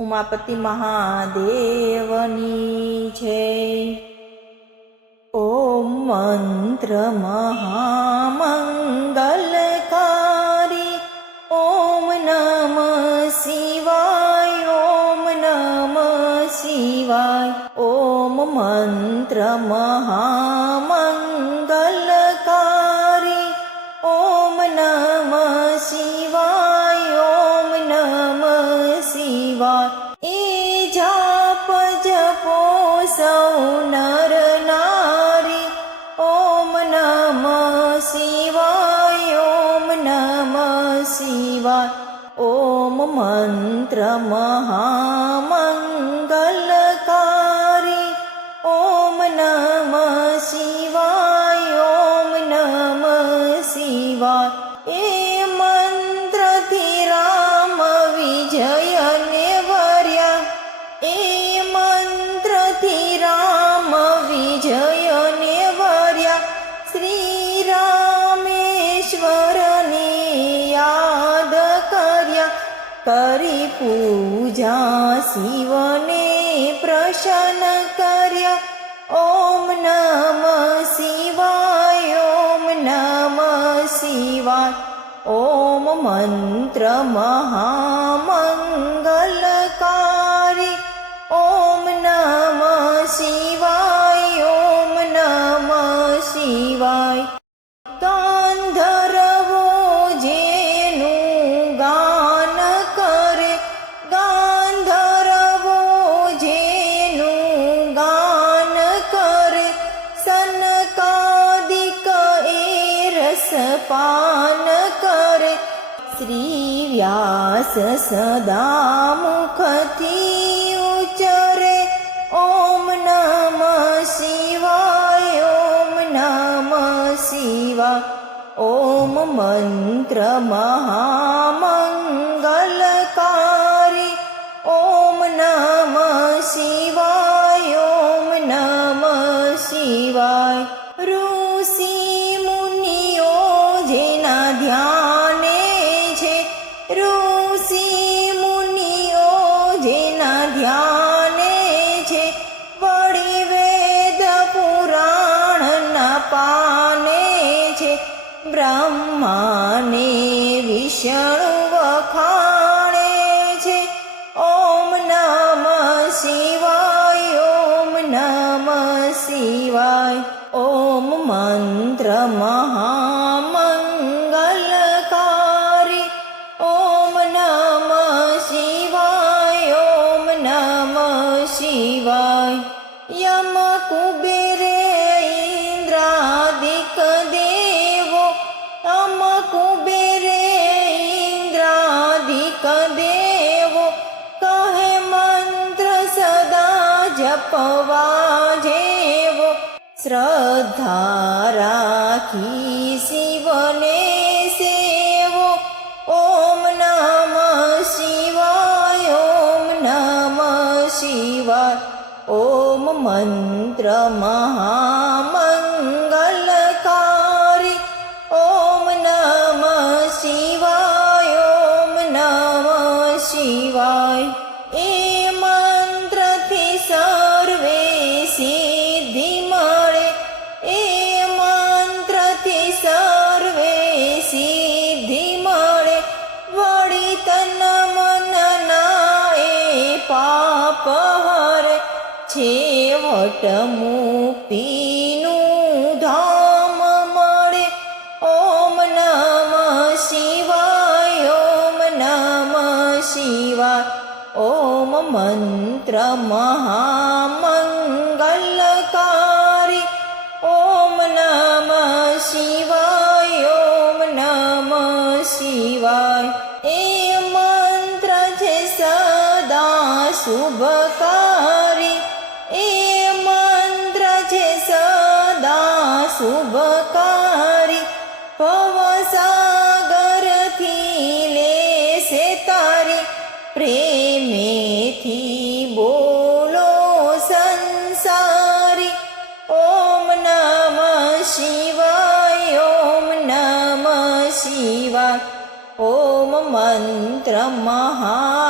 ઉમાપતિ મહાદેવની છે। ઓમ મંત્ર મહામંગલકારી ઓમ નમઃ શિવાય ઓમ નમઃ શિવાય। ઓમ મંત્ર મહામંગલકારી ઓમ નમઃ શિવાય ઓમ નમઃ શિવાય। એ જાપ જપો સૌ નર નારી ઓમ નમઃ શિવાય ઓમ નમઃ શિવાય। ઓમ મંત્ર મહામંગલકારી ઓમ નમઃ શિવાય ઓમ નમઃ શિવાય। એ મંત્રથી રામ વિજયને વર્યા એ મંત્રથી રામ વિજયને વર્યા। શ્રી રામેશ્વરને યાદ કર્યા કરી પૂજા શિવને પ્રસન્ન કર્યા। ઓમ નમઃ શિવાય ઓમ નમઃ શિવાય। ઓમ મંત્ર મહામંગલકારી ઓમ નમઃ શિવાય ઓમ નમઃ શિવાય। ગાંધર્વો જેનું ગાન કરે ગાંધર્વો જેનું ગાન કરે સનકાદિક એ રસપાન કરે। શ્રી વ્યાસ સદા મુખથી ઉચ્ચરે ઓમ નમઃ શિવાય ઓમ નમઃ શિવાય। ઓમ મંત્ર મહામંગલકારી ઓમ નમઃ શિવાય ઓમ નમઃ શિવાય। ઋષિ મુનિઓ જેના ધ્યાને છે ઋષિ મુનિઓ જેના ધ્યાને છે વળી વેદ પુરાણના પાને છે। બ્રહ્માને વિષ્ણુ વખાણે છે ઓમ નમઃ શિવાય ઓમ નમઃ શિવાય। ઓમ મંત્ર મહામંગલકારી ઓમ નમઃ શિવાય ઓમ નમઃ શિવાય। યમ કુબેરે ઇન્દ્રાદિક દેવો યમ કુબેરે ઇન્દ્રાદિક દેવો કહે મંત્ર સદા જપવા જેવો। શ્રદ્ધા રાખી શિવને સેવો ઓમ નમઃ શિવાય ઓમ નમઃ શિવાય। ઓમ મંત્ર મહામંગલકારી ઓમ નમઃ શિવાય ઓમ નમઃ શિવાય। એ મંત્રથી સર્વે સિદ્ધિ મળે એ મંત્રથી સર્વે સિદ્ધિ મળે વળી તન મનના એ પાપ હરે છેવટ મુક્તિનું ધામ મળે। ઓમ નમઃ શિવાય ઓમ નમઃ શિવાય। ઓમ મંત્ર મહામંગલકારી ઓમ નમઃ શિવાય ઓમ નમઃ શિવાય। એ મંત્ર છે સદા શુભકારી એ મંત્ર છે સદા શુભકારી। ભવસાગરથી લેશે તારી પ્રેમેથી બોલો સંસારી। ઓમ નમઃ શિવાય ઓમ નમઃ શિવાય। ઓમ મંત્ર મહા